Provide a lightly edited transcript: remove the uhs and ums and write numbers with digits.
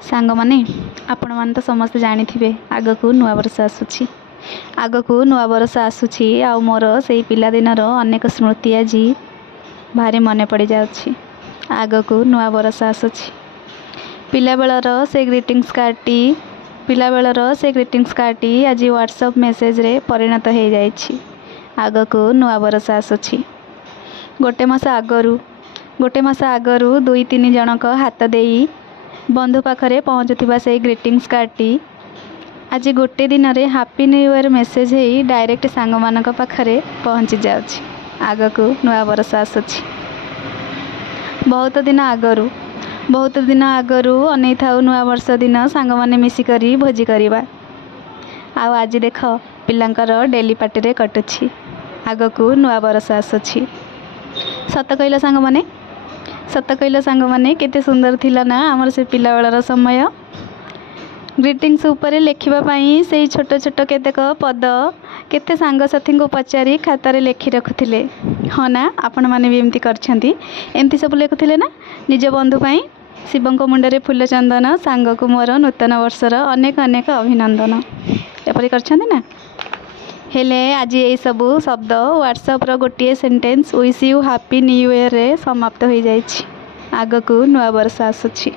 सांग माने आपण मान तो समस्त जानी थे आग को नुआ वर्ष आसूची आग को नुआ वर्ष आसूची आ मोर से पिला दिन अनेक स्मृति आज भारी मन पड़ जाऊँगी। आग को नुआ वर्ष आसूची पिला बेलर से ग्रीटिंग्स कार्डटी पिला बेलर से ग्रीटिंग्स कार्डटी आज व्हाट्सएप मेसेज रे परिणत हो जाइछि। आग को नुआ वर्ष आसूची गोटे मास आगरू 2-3 जनक हाथ देई बंधु पाखरे पहुँचुवा से ग्रीटिंग्स कार्डटी आज गोटे दिन रे हैप्पी न्यू ईयर मेसेज ही डायरेक्ट सांग मानक पाखरे पहुँची जाउछि। आग को नुआ वर्ष आसूची बहुत दिन आगरू अनै थाउ नुआ वर्ष दिन सांग माने मिसिकरी भोजी करवा आज देख पिलांकर डेली पार्टी रे कटुछि। आग को नुआ वर्ष आसूची सत कहल सांग माने केते सुंदर थिला ना आमर से पिला बेलर समय। ग्रीटिंग्स ऊपर लिखिबा पई से छोट छोट केतेक पद केते सांगसाथी को पचारि खातार लिखि रखुथिले। हाँ ना आपण माने भी एमती करछंती एमती सब लिखुथिले ना निज बंधु पई। शिवं को मुंडरे फूल चंदन सांग को मोर नूतन वर्षर अनेक अनेक अभिनंदन एपरि करछंती ना। हेले आज ये सब शब्द व्हाट्सएप रो गोटे sentence wish you happy new year रे समाप्त हो जाइछि। आग को नुआ वर्ष आसूची।